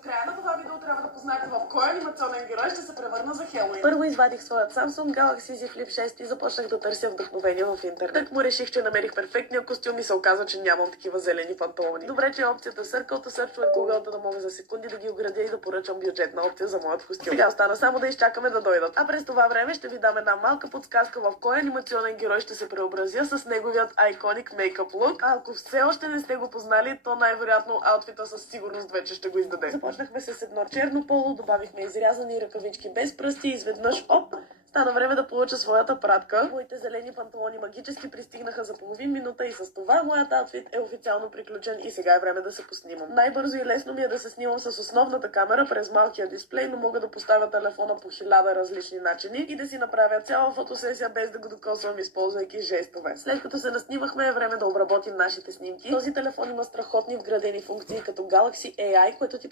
До края на това видео трябва да познаете в кой анимационен герой ще се превърна за Хелоуин. Първо извадих своят Samsung Galaxy Z Flip 6 и започнах да търся вдъхновение в интернет. Так му реших, че намерих перфектния костюм и се оказа, че нямам такива зелени панталони. Добре, че опцията Circle to Search в Google, да мога за секунди да ги оградя и да поръчам бюджетна опция за моят костюм. Сега остана само да изчакаме да дойдат. А през това време ще ви дам една малка подсказка в кой анимационен герой ще се преобразя с неговият iconic makeup look. А ако все още не сте го познали, то най-вероятно аутфита със сигурност вече ще го издаде. Започнахме с едно черно поло, добавихме изрязани ръкавички без пръсти и изведнъж стана време да получа своята пратка. Моите зелени панталони магически пристигнаха за половин минута и с това моят аутфит е официално приключен и сега е време да се поснимам. Най-бързо и лесно ми е да се снимам с основната камера през малкия дисплей, но мога да поставя телефона по 1000 различни начини и да си направя цяла фотосесия без да го докосвам, използвайки жестове. След като се наснимахме, е време да обработим нашите снимки. Този телефон има страхотни вградени функции като Galaxy AI, което ти